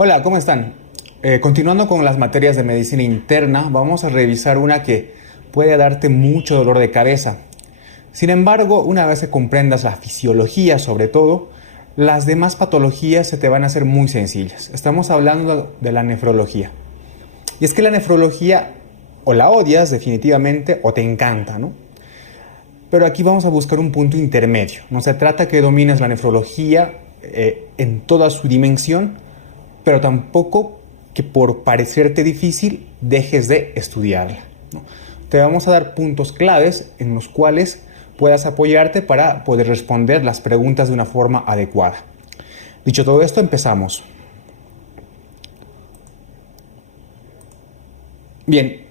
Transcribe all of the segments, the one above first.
Hola, ¿cómo están? Continuando con las materias de medicina interna, vamos a revisar una que puede darte mucho dolor de cabeza. Sin embargo, una vez que comprendas la fisiología sobre todo, las demás patologías se te van a hacer muy sencillas. Estamos hablando de la nefrología. Y es que la nefrología o la odias definitivamente o te encanta, ¿no? Pero aquí vamos a buscar un punto intermedio. No se trata que domines la nefrología en toda su dimensión, pero tampoco que por parecerte difícil dejes de estudiarla, ¿no? Te vamos a dar puntos claves en los cuales puedas apoyarte para poder responder las preguntas de una forma adecuada. Dicho todo esto, empezamos. Bien,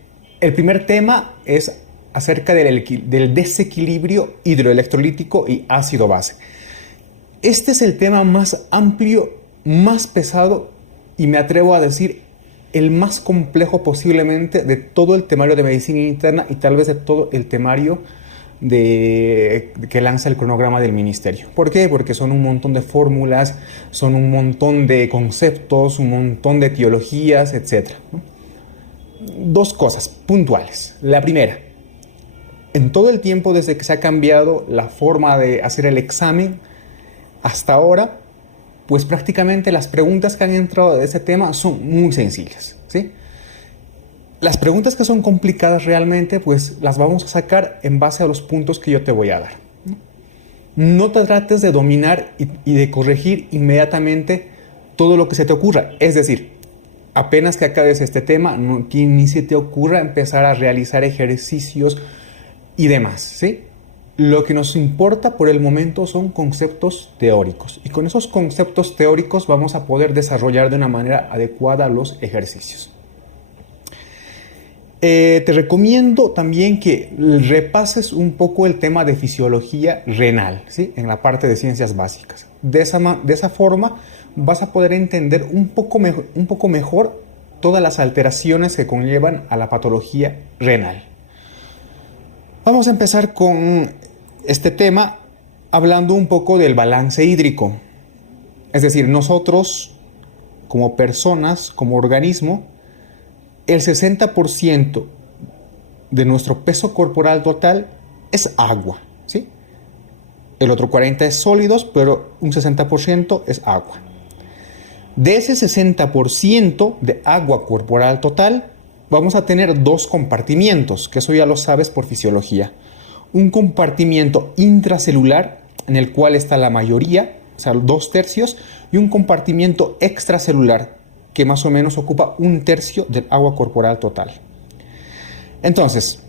el primer tema es acerca del desequilibrio hidroelectrolítico y ácido-base. Este es el tema más amplio, más pesado y me atrevo a decir el más complejo posiblemente de todo el temario de medicina interna y tal vez de todo el temario que lanza el cronograma del ministerio. ¿Por qué? Porque son un montón de fórmulas, son un montón de conceptos, un montón de etiologías, etc., ¿no? Dos cosas puntuales. La primera, en todo el tiempo desde que se ha cambiado la forma de hacer el examen hasta ahora, pues prácticamente las preguntas que han entrado de ese tema son muy sencillas, ¿sí? Las preguntas que son complicadas realmente, pues las vamos a sacar en base a los puntos que yo te voy a dar. No te trates de dominar y de corregir inmediatamente todo lo que se te ocurra. Es decir, apenas que acabes este tema, que ni se te ocurra empezar a realizar ejercicios y demás, ¿sí? Lo que nos importa por el momento son conceptos teóricos. Y con esos conceptos teóricos vamos a poder desarrollar de una manera adecuada los ejercicios. Te recomiendo también que repases un poco el tema de fisiología renal, ¿sí? En la parte de ciencias básicas. De esa forma vas a poder entender un poco mejor todas las alteraciones que conllevan a la patología renal. Vamos a empezar con este tema hablando un poco del balance hídrico. Es decir, nosotros como personas, como organismo, el 60% de nuestro peso corporal total es agua, ¿sí? El otro 40% es sólidos, pero un 60% es agua. De ese 60% de agua corporal total, vamos a tener dos compartimientos, que eso ya lo sabes por fisiología. Un compartimiento intracelular, en el cual está la mayoría, o sea, 2/3, y un compartimiento extracelular, que más o menos ocupa 1/3 del agua corporal total. Entonces,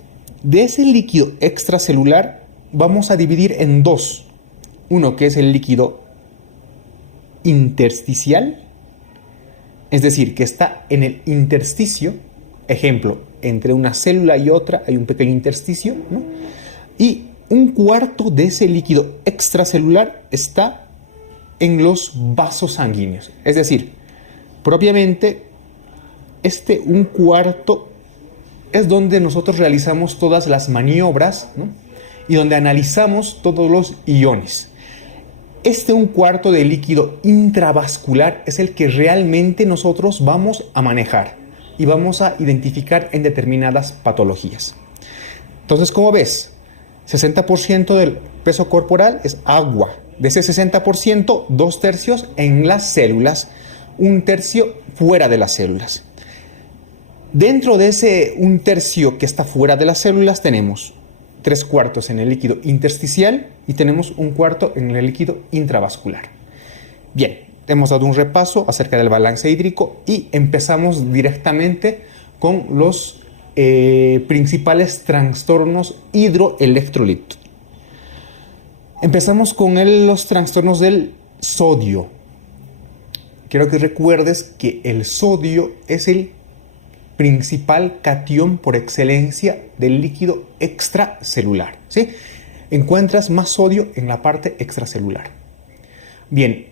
de ese líquido extracelular vamos a dividir en dos. Uno que es el líquido intersticial, es decir, que está en el intersticio. Ejemplo, entre una célula y otra hay un pequeño intersticio, ¿no? Y un cuarto de ese líquido extracelular está en los vasos sanguíneos. Es decir, propiamente, un cuarto es donde nosotros realizamos todas las maniobras, ¿no? Y donde analizamos todos los iones. Un cuarto de líquido intravascular es el que realmente nosotros vamos a manejar y vamos a identificar en determinadas patologías. Entonces, como ves, 60% del peso corporal es agua. De ese 60%, 2/3 en las células, 1/3 fuera de las células. Dentro de ese 1/3 que está fuera de las células tenemos 3/4 en el líquido intersticial y tenemos 1/4 en el líquido intravascular. Bien, hemos dado un repaso acerca del balance hídrico y empezamos directamente con los principales trastornos hidroelectrolíticos. Empezamos con los trastornos del sodio. Quiero que recuerdes que el sodio es el principal catión por excelencia del líquido extracelular, ¿sí? Encuentras más sodio en la parte extracelular. Bien,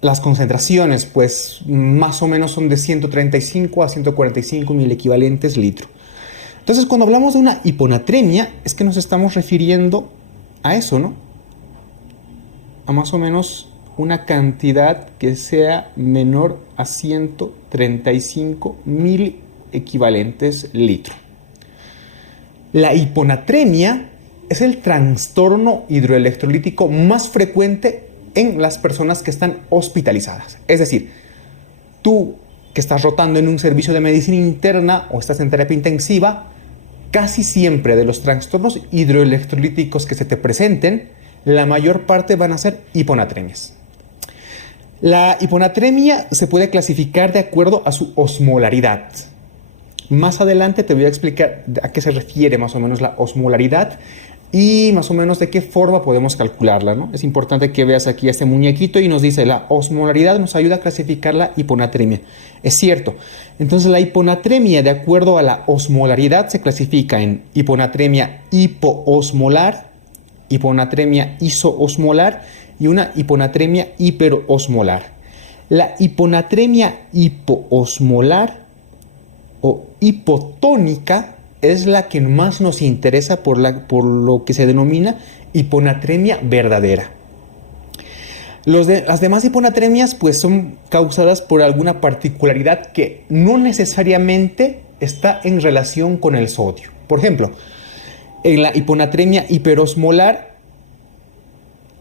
las concentraciones, pues más o menos son de 135 a 145 mil equivalentes litro. Entonces, cuando hablamos de una hiponatremia, es que nos estamos refiriendo a eso, ¿no? A más o menos una cantidad que sea menor a 135 mil equivalentes litro. La hiponatremia es el trastorno hidroelectrolítico más frecuente en las personas que están hospitalizadas. Es decir, tú que estás rotando en un servicio de medicina interna o estás en terapia intensiva, casi siempre de los trastornos hidroelectrolíticos que se te presenten, la mayor parte van a ser hiponatremias. La hiponatremia se puede clasificar de acuerdo a su osmolaridad. Más adelante te voy a explicar a qué se refiere más o menos la osmolaridad y más o menos de qué forma podemos calcularla, ¿no? Es importante que veas aquí este muñequito y nos dice la osmolaridad nos ayuda a clasificar la hiponatremia. Es cierto. Entonces la hiponatremia de acuerdo a la osmolaridad se clasifica en hiponatremia hipoosmolar, hiponatremia isoosmolar y una hiponatremia hiperosmolar. La hiponatremia hipoosmolar o hipotónica es la que más nos interesa por lo que se denomina hiponatremia verdadera. Las demás hiponatremias pues son causadas por alguna particularidad que no necesariamente está en relación con el sodio. Por ejemplo, en la hiponatremia hiperosmolar,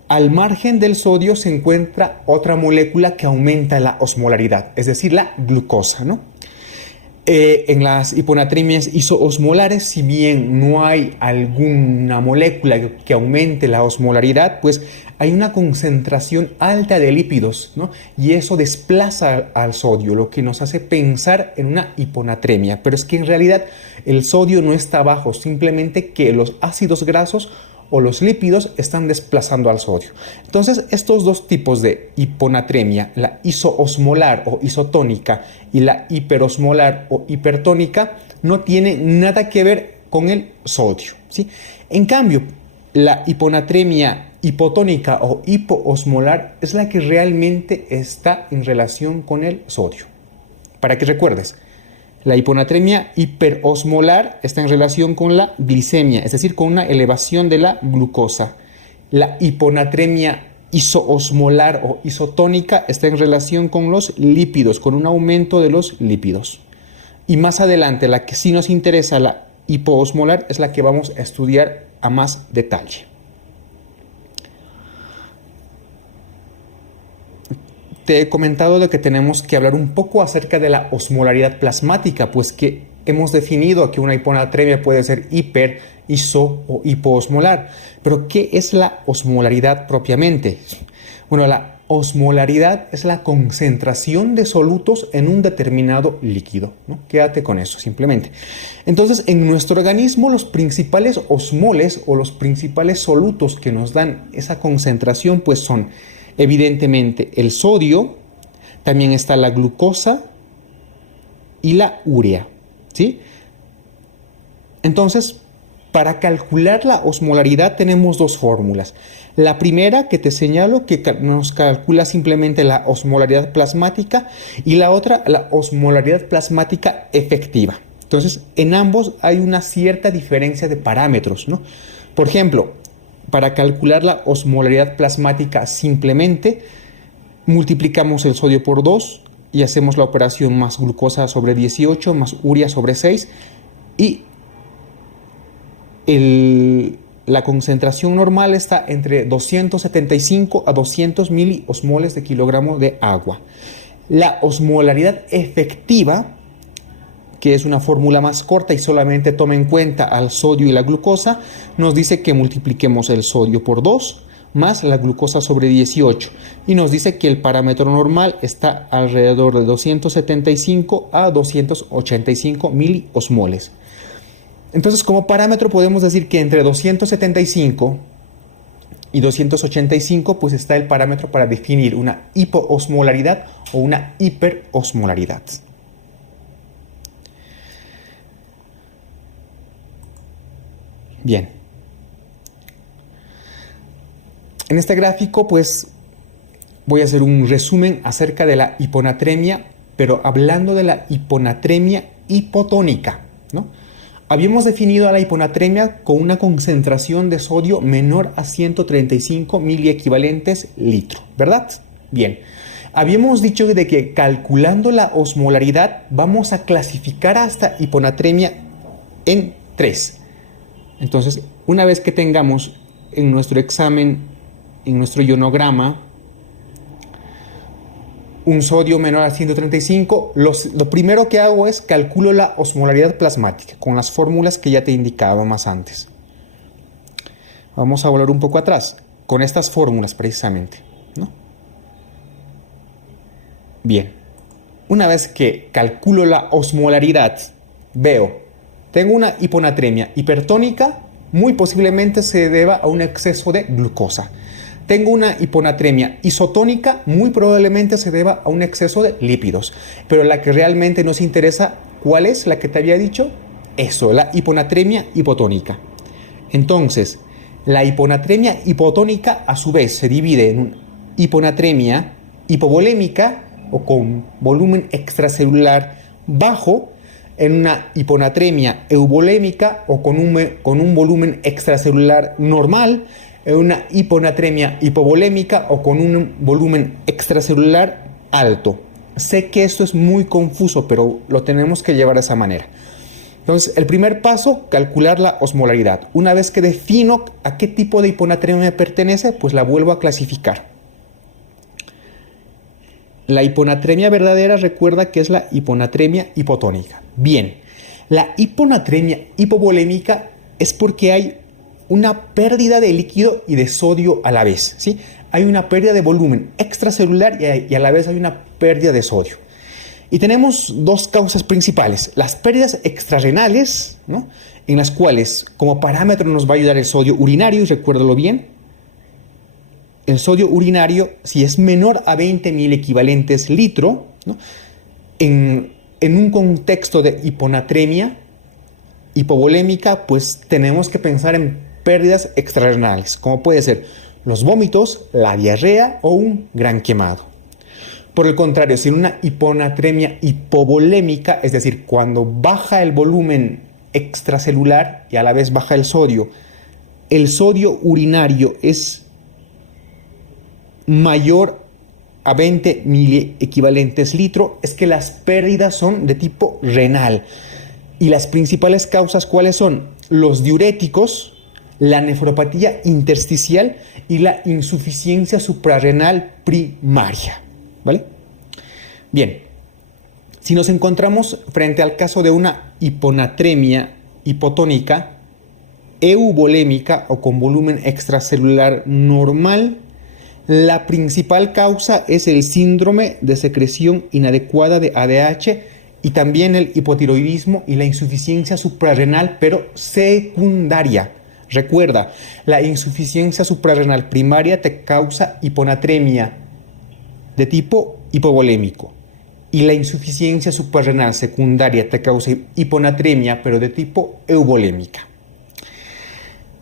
al margen del sodio se encuentra otra molécula que aumenta la osmolaridad, es decir, la glucosa, ¿no? En las hiponatremias isoosmolares, si bien no hay alguna molécula que aumente la osmolaridad, pues hay una concentración alta de lípidos, ¿no? Y eso desplaza al sodio, lo que nos hace pensar en una hiponatremia. Pero es que en realidad el sodio no está bajo, simplemente que los ácidos grasos o los lípidos están desplazando al sodio. Entonces, estos dos tipos de hiponatremia, la isoosmolar o isotónica y la hiperosmolar o hipertónica, no tienen nada que ver con el sodio, ¿sí? En cambio, la hiponatremia hipotónica o hipoosmolar es la que realmente está en relación con el sodio. Para que recuerdes, la hiponatremia hiperosmolar está en relación con la glicemia, es decir, con una elevación de la glucosa. La hiponatremia isoosmolar o isotónica está en relación con los lípidos, con un aumento de los lípidos. Y más adelante, la que sí nos interesa, la hipoosmolar, es la que vamos a estudiar a más detalle. Te he comentado de que tenemos que hablar un poco acerca de la osmolaridad plasmática, pues que hemos definido que una hiponatremia puede ser hiper, iso o hipoosmolar. Pero, ¿qué es la osmolaridad propiamente? Bueno, la osmolaridad es la concentración de solutos en un determinado líquido, ¿no? Quédate con eso, simplemente. Entonces, en nuestro organismo, los principales osmoles o los principales solutos que nos dan esa concentración, pues son evidentemente el sodio, también está la glucosa y la urea, ¿sí? Entonces, para calcular la osmolaridad tenemos dos fórmulas. La primera que te señalo, que nos calcula simplemente la osmolaridad plasmática, y la otra, la osmolaridad plasmática efectiva. Entonces, en ambos hay una cierta diferencia de parámetros, ¿no? Por ejemplo, para calcular la osmolaridad plasmática simplemente multiplicamos el sodio por 2 y hacemos la operación más glucosa sobre 18 más urea sobre 6 y la concentración normal está entre 275 a 200 miliosmoles de kilogramo de agua. La osmolaridad efectiva, que es una fórmula más corta y solamente toma en cuenta al sodio y la glucosa, nos dice que multipliquemos el sodio por 2 más la glucosa sobre 18 y nos dice que el parámetro normal está alrededor de 275 a 285 miliosmoles. Entonces, como parámetro podemos decir que entre 275 y 285 pues está el parámetro para definir una hipoosmolaridad o una hiperosmolaridad. Bien. En este gráfico, pues, voy a hacer un resumen acerca de la hiponatremia, pero hablando de la hiponatremia hipotónica, ¿no? Habíamos definido a la hiponatremia con una concentración de sodio menor a 135 miliequivalentes litro, ¿verdad? Bien, habíamos dicho de que calculando la osmolaridad vamos a clasificar a esta hiponatremia en 3. Entonces, una vez que tengamos en nuestro examen, en nuestro ionograma, un sodio menor a 135, lo primero que hago es calculo la osmolaridad plasmática con las fórmulas que ya te indicaba más antes. Vamos a volver un poco atrás, con estas fórmulas precisamente, ¿no? Bien, una vez que calculo la osmolaridad, tengo una hiponatremia hipertónica, muy posiblemente se deba a un exceso de glucosa. Tengo una hiponatremia isotónica, muy probablemente se deba a un exceso de lípidos. Pero la que realmente nos interesa, ¿cuál es la que te había dicho? Eso, la hiponatremia hipotónica. Entonces, la hiponatremia hipotónica a su vez se divide en una hiponatremia hipovolémica o con volumen extracelular bajo, en una hiponatremia euvolémica o con un volumen extracelular normal, en una hiponatremia hipovolémica o con un volumen extracelular alto. Sé que esto es muy confuso, pero lo tenemos que llevar de esa manera. Entonces, el primer paso, calcular la osmolaridad. Una vez que defino a qué tipo de hiponatremia pertenece, pues la vuelvo a clasificar. La hiponatremia verdadera, recuerda que es la hiponatremia hipotónica. Bien, la hiponatremia hipovolémica es porque hay una pérdida de líquido y de sodio a la vez, ¿sí? Hay una pérdida de volumen extracelular y a la vez hay una pérdida de sodio. Y tenemos dos causas principales: las pérdidas extrarrenales, ¿no?, en las cuales como parámetro nos va a ayudar el sodio urinario, y recuérdalo bien. El sodio urinario, si es menor a 20 miliequivalentes litro, ¿no?, en un contexto de hiponatremia hipovolémica, pues tenemos que pensar en pérdidas extrarrenales, como puede ser los vómitos, la diarrea o un gran quemado. Por el contrario, si en una hiponatremia hipovolémica, es decir, cuando baja el volumen extracelular y a la vez baja el sodio urinario es mayor a 20 miliequivalentes litro, es que las pérdidas son de tipo renal. Y las principales causas, ¿cuáles son? Los diuréticos, la nefropatía intersticial y la insuficiencia suprarrenal primaria, ¿vale? Bien, si nos encontramos frente al caso de una hiponatremia hipotónica euvolémica o con volumen extracelular normal, la principal causa es el síndrome de secreción inadecuada de ADH y también el hipotiroidismo y la insuficiencia suprarrenal, pero secundaria. Recuerda, la insuficiencia suprarrenal primaria te causa hiponatremia de tipo hipovolémico y la insuficiencia suprarrenal secundaria te causa hiponatremia, pero de tipo euvolémica.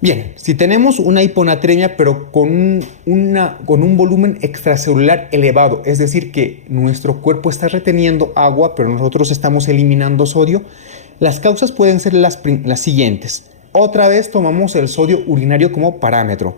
Bien, si tenemos una hiponatremia pero con un volumen extracelular elevado, es decir, que nuestro cuerpo está reteniendo agua pero nosotros estamos eliminando sodio, las causas pueden ser las siguientes. Otra vez tomamos el sodio urinario como parámetro.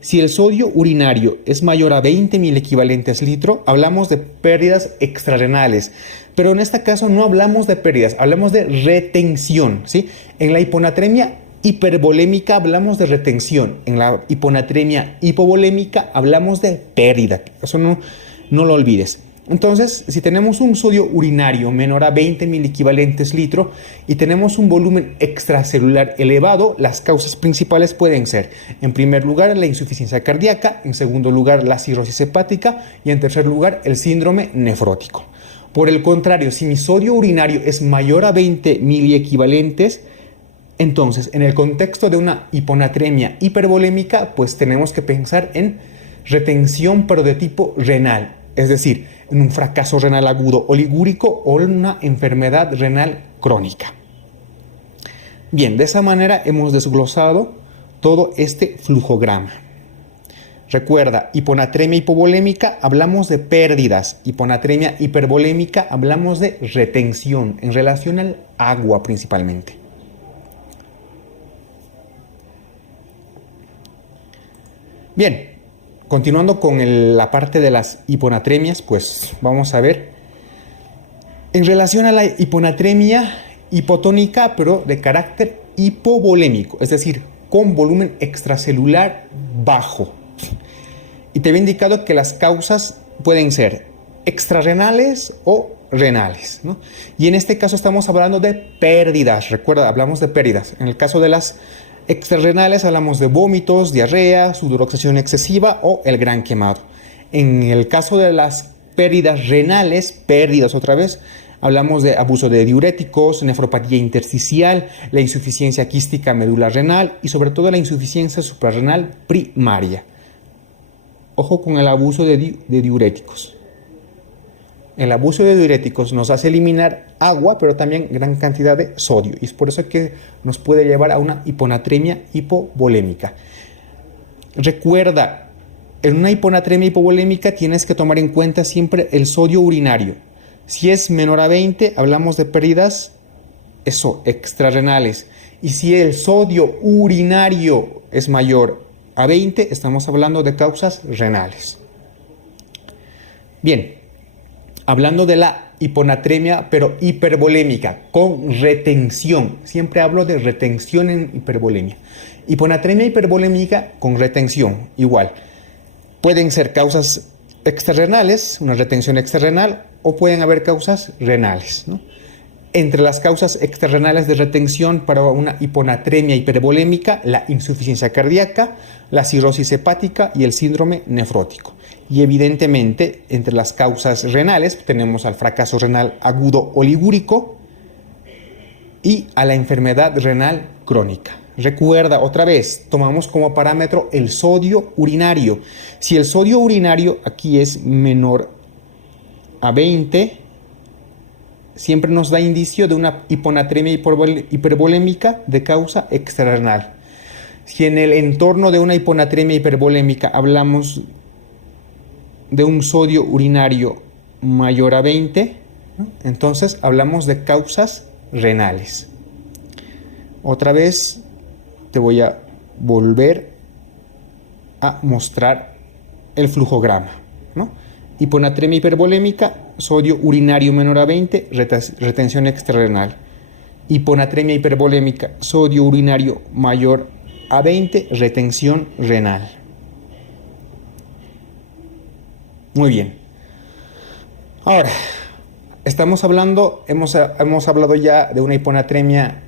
Si el sodio urinario es mayor a 20 miliequivalentes litro, hablamos de pérdidas extrarrenales. Pero en este caso no hablamos de pérdidas, hablamos de retención, ¿sí? En la hiponatremia hipervolémica hablamos de retención. En la hiponatremia hipovolémica hablamos de pérdida. Eso no lo olvides. Entonces, si tenemos un sodio urinario menor a 20 miliequivalentes litro y tenemos un volumen extracelular elevado, las causas principales pueden ser, en primer lugar, la insuficiencia cardíaca, en segundo lugar, la cirrosis hepática y en tercer lugar, el síndrome nefrótico. Por el contrario, si mi sodio urinario es mayor a 20 miliequivalentes, entonces, en el contexto de una hiponatremia hipervolémica, pues tenemos que pensar en retención, pero de tipo renal. Es decir, en un fracaso renal agudo oligúrico o en una enfermedad renal crónica. Bien, de esa manera hemos desglosado todo este flujograma. Recuerda, hiponatremia hipovolémica hablamos de pérdidas, hiponatremia hipervolémica hablamos de retención en relación al agua principalmente. Bien, continuando con la parte de las hiponatremias, pues vamos a ver en relación a la hiponatremia hipotónica, pero de carácter hipovolémico, es decir, con volumen extracelular bajo. Y te había indicado que las causas pueden ser extrarrenales o renales, ¿no? Y en este caso estamos hablando de pérdidas. Recuerda, hablamos de pérdidas. En el caso de las extrarrenales hablamos de vómitos, diarrea, sudoración excesiva o el gran quemado. En el caso de las pérdidas renales, pérdidas otra vez, hablamos de abuso de diuréticos, nefropatía intersticial, la insuficiencia quística medular renal y sobre todo la insuficiencia suprarrenal primaria. Ojo con el abuso de diuréticos. El abuso de diuréticos nos hace eliminar agua, pero también gran cantidad de sodio. Y es por eso que nos puede llevar a una hiponatremia hipovolémica. Recuerda, en una hiponatremia hipovolémica tienes que tomar en cuenta siempre el sodio urinario. Si es menor a 20, hablamos de pérdidas extrarrenales. Y si el sodio urinario es mayor a 20, estamos hablando de causas renales. Bien. Hablando de la hiponatremia, pero hipervolémica, con retención. Siempre hablo de retención en hipervolemia. Hiponatremia hipervolémica con retención, igual. Pueden ser causas extrarrenales, una retención extrarrenal, o pueden haber causas renales, ¿no? Entre las causas extrarrenales de retención para una hiponatremia hipervolémica, la insuficiencia cardíaca, la cirrosis hepática y el síndrome nefrótico. Y evidentemente, entre las causas renales tenemos al fracaso renal agudo oligúrico y a la enfermedad renal crónica. Recuerda, otra vez, tomamos como parámetro el sodio urinario. Si el sodio urinario aquí es menor a 20, siempre nos da indicio de una hiponatremia hipervolémica de causa extrarrenal. Si en el entorno de una hiponatremia hipervolémica hablamos de un sodio urinario mayor a 20, ¿no? Entonces hablamos de causas renales. Otra vez te voy a volver a mostrar el flujograma, ¿no? Hiponatremia hipervolémica, sodio urinario menor a 20, retención extrarrenal. Hiponatremia hipervolémica, sodio urinario mayor a 20, retención renal. Muy bien. Ahora, hemos hablado ya de una hiponatremia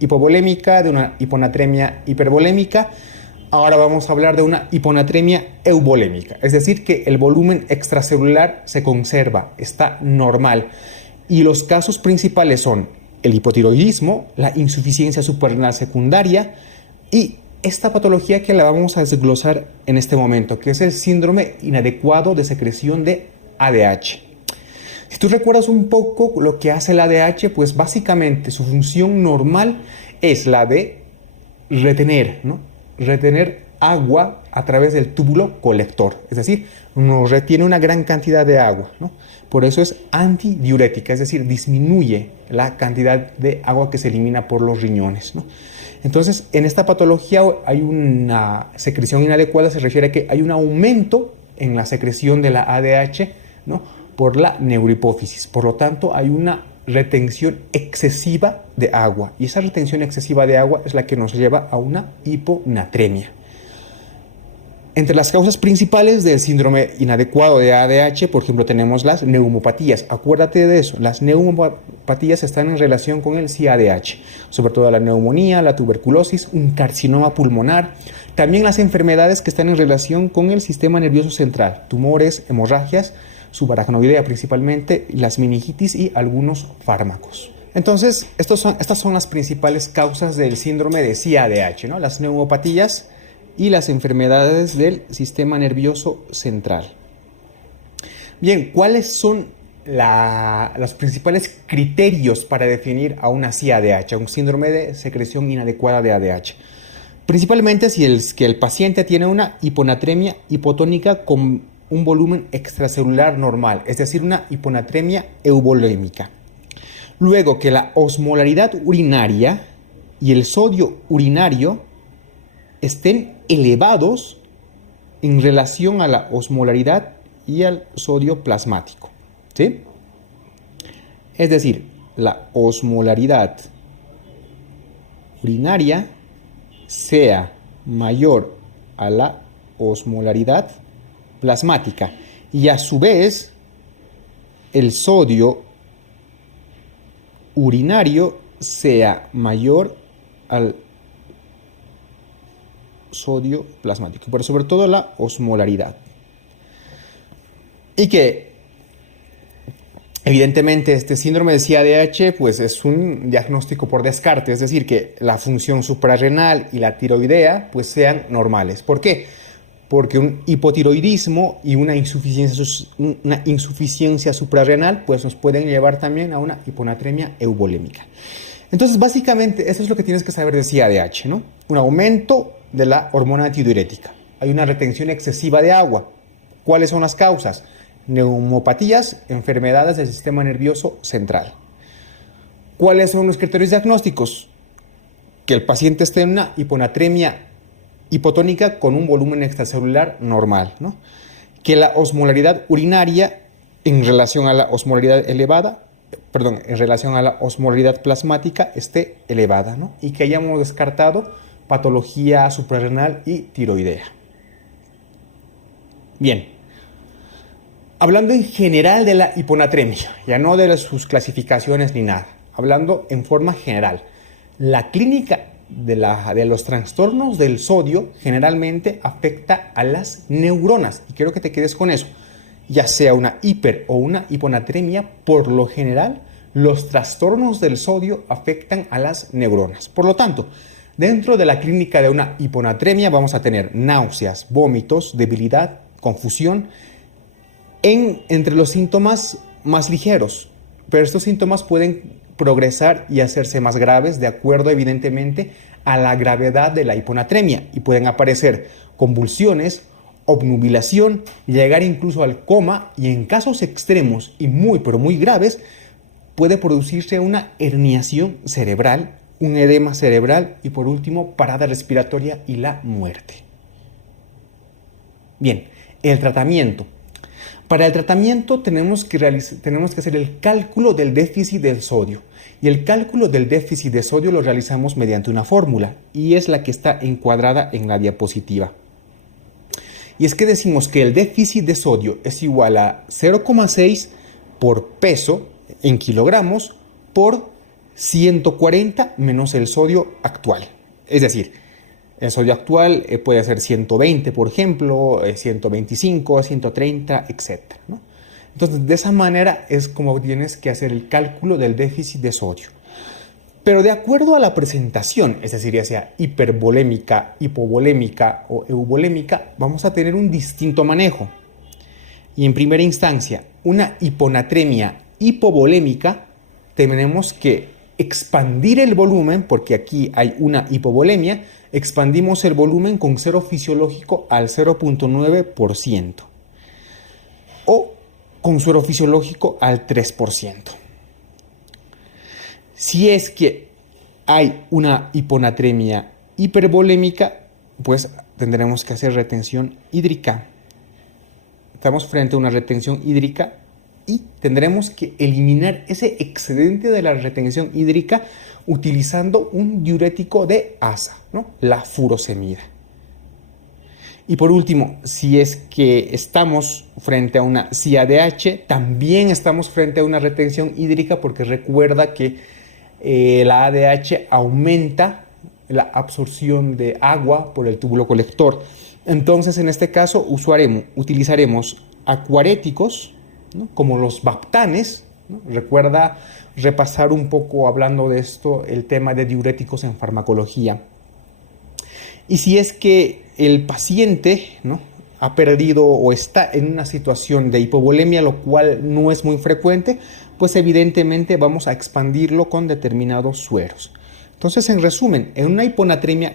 hipovolémica, de una hiponatremia hipervolémica. Ahora vamos a hablar de una hiponatremia euvolémica, es decir, que el volumen extracelular se conserva, está normal. Y los casos principales son el hipotiroidismo, la insuficiencia suprarrenal secundaria y esta patología que la vamos a desglosar en este momento, que es el síndrome inadecuado de secreción de ADH. Si tú recuerdas un poco lo que hace el ADH, pues básicamente su función normal es la de retener, ¿no? Retener agua a través del túbulo colector, es decir, nos retiene una gran cantidad de agua, ¿no? Por eso es antidiurética, es decir, disminuye la cantidad de agua que se elimina por los riñones, ¿no? Entonces, en esta patología hay una secreción inadecuada, se refiere a que hay un aumento en la secreción de la ADH, ¿no? Por la neurohipófisis. Por lo tanto, hay una retención excesiva de agua. Y esa retención excesiva de agua es la que nos lleva a una hiponatremia. Entre las causas principales del síndrome inadecuado de ADH, por ejemplo, tenemos las neumopatías. Acuérdate de eso, las neumopatías están en relación con el CADH, sobre todo la neumonía, la tuberculosis, un carcinoma pulmonar, también las enfermedades que están en relación con el sistema nervioso central, tumores, hemorragias, subaracnoidea principalmente, las meningitis y algunos fármacos. Entonces, estas son las principales causas del síndrome de CADH, ¿no? Las neumopatías y las enfermedades del sistema nervioso central. Bien, ¿cuáles son los principales criterios para definir a una CADH, a un síndrome de secreción inadecuada de ADH? Principalmente si el paciente tiene una hiponatremia hipotónica con un volumen extracelular normal, es decir, una hiponatremia euvolémica. Luego que la osmolaridad urinaria y el sodio urinario estén elevados en relación a la osmolaridad y al sodio plasmático, ¿sí? Es decir, la osmolaridad urinaria sea mayor a la osmolaridad plasmática y a su vez el sodio urinario sea mayor al sodio plasmático, pero sobre todo la osmolaridad. Y que evidentemente este síndrome de CADH pues es un diagnóstico por descarte, es decir, que la función suprarrenal y la tiroidea pues sean normales. ¿Por qué? Porque un hipotiroidismo y una insuficiencia suprarrenal pues nos pueden llevar también a una hiponatremia euvolémica. Entonces, básicamente, eso es lo que tienes que saber de CADH, ¿no? Un aumento de la hormona antidiurética. Hay una retención excesiva de agua. ¿Cuáles son las causas? Neumopatías, enfermedades del sistema nervioso central. ¿Cuáles son los criterios diagnósticos? Que el paciente esté en una hiponatremia hipotónica con un volumen extracelular normal, ¿no? Que la osmolaridad urinaria en relación a la osmolaridad elevada, en relación a la osmolaridad plasmática esté elevada, ¿no? Y que hayamos descartado patología suprarrenal y tiroidea. Bien, hablando en general de la hiponatremia, ya no de sus clasificaciones ni nada, hablando en forma general, la clínica de los trastornos del sodio generalmente afecta a las neuronas, y quiero que te quedes con eso. Ya sea una hiper o una hiponatremia, por lo general, los trastornos del sodio afectan a las neuronas. Por lo tanto, dentro de la clínica de una hiponatremia vamos a tener náuseas, vómitos, debilidad, confusión, entre los síntomas más ligeros. Pero estos síntomas pueden progresar y hacerse más graves de acuerdo, evidentemente, a la gravedad de la hiponatremia. Y pueden aparecer convulsiones, obnubilación, llegar incluso al coma y en casos extremos y muy pero muy graves puede producirse una herniación cerebral, un edema cerebral y por último parada respiratoria y la muerte. Bien, el tratamiento. Para el tratamiento tenemos que hacer el cálculo del déficit del sodio y el cálculo del déficit de sodio lo realizamos mediante una fórmula y es la que está encuadrada en la diapositiva. Y es que decimos que el déficit de sodio es igual a 0,6 por peso en kilogramos por 140 menos el sodio actual. Es decir, el sodio actual puede ser 120, por ejemplo, 125, 130, etc., ¿no? Entonces, de esa manera es como tienes que hacer el cálculo del déficit de sodio. Pero de acuerdo a la presentación, es decir, ya sea hipervolémica, hipovolémica o euvolémica, vamos a tener un distinto manejo. Y en primera instancia, una hiponatremia hipovolémica, tenemos que expandir el volumen, porque aquí hay una hipovolemia, expandimos el volumen con cero fisiológico al 0,9% o con suero fisiológico al 3%. Si es que hay una hiponatremia hipervolémica, pues tendremos que hacer retención hídrica. Estamos frente a una retención hídrica y tendremos que eliminar ese excedente de la retención hídrica utilizando un diurético de asa, ¿no? La furosemida. Y por último, si es que estamos frente a una CADH, también estamos frente a una retención hídrica porque recuerda que la ADH aumenta la absorción de agua por el túbulo colector. Entonces, en este caso, utilizaremos acuaréticos, ¿no? Como los baptanes, ¿no? Recuerda repasar un poco, hablando de esto, el tema de diuréticos en farmacología. Y si es que el paciente, ¿no?, ha perdido o está en una situación de hipovolemia, lo cual no es muy frecuente, pues evidentemente vamos a expandirlo con determinados sueros. Entonces, en resumen, en una hiponatremia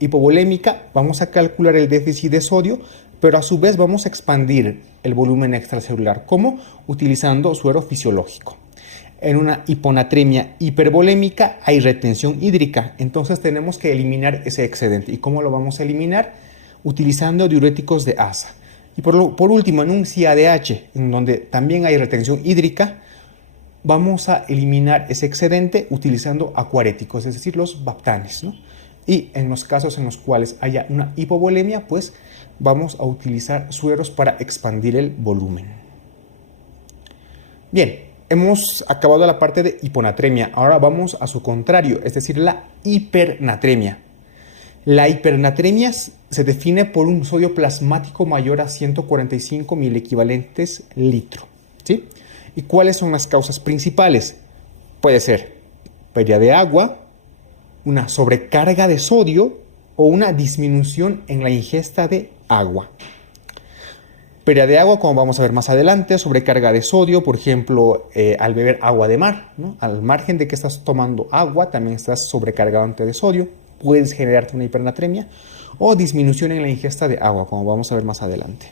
hipovolémica vamos a calcular el déficit de sodio, pero a su vez vamos a expandir el volumen extracelular. ¿Cómo? Utilizando suero fisiológico. En una hiponatremia hipervolémica hay retención hídrica, entonces tenemos que eliminar ese excedente. ¿Y cómo lo vamos a eliminar? utilizando diuréticos de asa. Y por último, en un CADH, en donde también hay retención hídrica, vamos a eliminar ese excedente utilizando acuaréticos, es decir, los baptanes, ¿no? Y en los casos en los cuales haya una hipovolemia, pues vamos a utilizar sueros para expandir el volumen. Bien, hemos acabado la parte de hiponatremia. Ahora vamos a su contrario, es decir, la hipernatremia. La hipernatremia se define por un sodio plasmático mayor a 145 milequivalentes litro, ¿sí? ¿Y cuáles son las causas principales? Puede ser pérdida de agua, una sobrecarga de sodio o una disminución en la ingesta de agua. Pérdida de agua, como vamos a ver más adelante, sobrecarga de sodio, por ejemplo, al beber agua de mar, ¿no? Al margen de que estás tomando agua, también estás sobrecargante de sodio, puedes generarte una hipernatremia, o disminución en la ingesta de agua, como vamos a ver más adelante.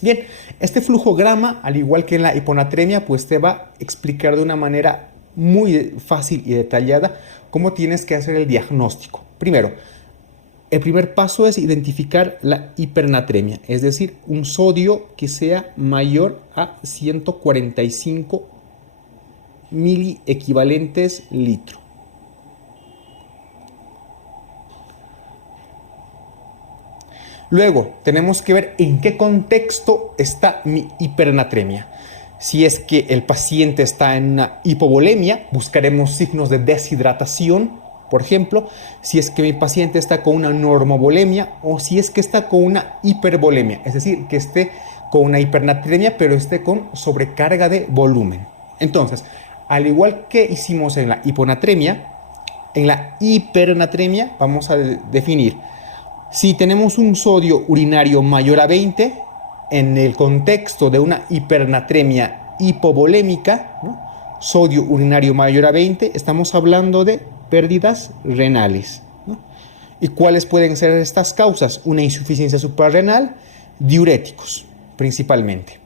Bien, este flujograma, al igual que en la hiponatremia, pues te va a explicar de una manera muy fácil y detallada cómo tienes que hacer el diagnóstico. Primero, el primer paso es identificar la hipernatremia, es decir, un sodio que sea mayor a 145 miliequivalentes litro. Luego, tenemos que ver en qué contexto está mi hipernatremia. Si es que el paciente está en una hipovolemia, buscaremos signos de deshidratación, por ejemplo, si es que mi paciente está con una normovolemia o si es que está con una hipervolemia, es decir, que esté con una hipernatremia pero esté con sobrecarga de volumen. Entonces, al igual que hicimos en la hiponatremia, en la hipernatremia vamos a definir si tenemos un sodio urinario mayor a 20 en el contexto de una hipernatremia hipovolémica, ¿no? Sodio urinario mayor a 20, estamos hablando de pérdidas renales, ¿no? ¿Y cuáles pueden ser estas causas? Una insuficiencia suprarrenal, diuréticos principalmente.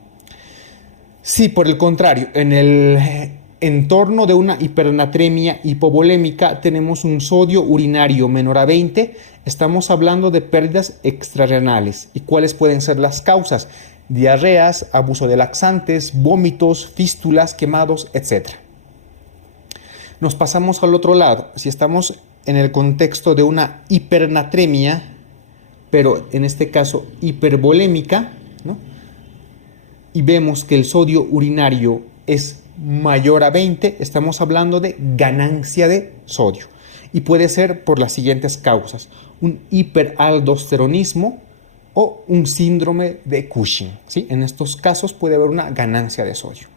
Si por el contrario, en el entorno de una hipernatremia hipovolémica tenemos un sodio urinario menor a 20, estamos hablando de pérdidas extrarrenales. ¿Y cuáles pueden ser las causas? Diarreas, abuso de laxantes, vómitos, fístulas, quemados, etc. Nos pasamos al otro lado. Si estamos en el contexto de una hipernatremia, pero en este caso hipervolémica, ¿no? Y vemos que el sodio urinario es mayor a 20, estamos hablando de ganancia de sodio. Y puede ser por las siguientes causas: un hiperaldosteronismo o un síndrome de Cushing, ¿sí? En estos casos puede haber una ganancia de sodio.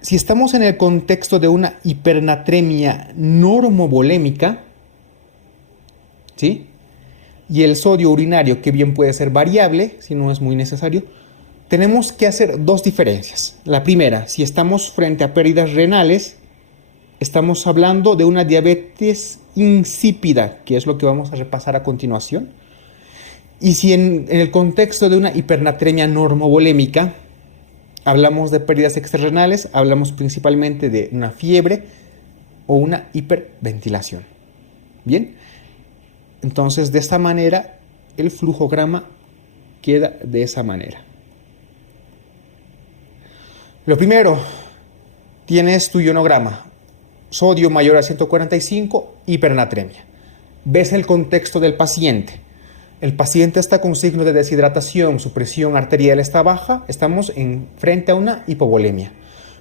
Si estamos en el contexto de una hipernatremia normovolémica, ¿sí? Y el sodio urinario, que bien puede ser variable, si no es muy necesario, tenemos que hacer dos diferencias. La primera, si estamos frente a pérdidas renales, estamos hablando de una diabetes insípida, que es lo que vamos a repasar a continuación. Y si en el contexto de una hipernatremia normovolémica hablamos de pérdidas extrarrenales, hablamos principalmente de una fiebre o una hiperventilación. Bien, entonces de esta manera el flujograma queda de esa manera. Lo primero, tienes tu ionograma, sodio mayor a 145, hipernatremia. Ves el contexto del paciente. El paciente está con signos de deshidratación, su presión arterial está baja, estamos frente a una hipovolemia.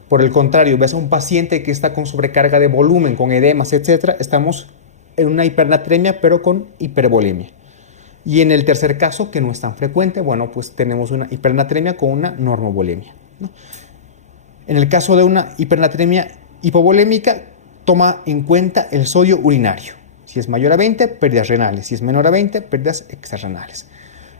Por el contrario, ves a un paciente que está con sobrecarga de volumen, con edemas, etc., estamos en una hipernatremia pero con hipervolemia. Y en el tercer caso, que no es tan frecuente, bueno, pues tenemos una hipernatremia con una normovolemia, ¿no? En el caso de una hipernatremia hipovolémica, toma en cuenta el sodio urinario. Si es mayor a 20, pérdidas renales. Si es menor a 20, pérdidas extrarrenales.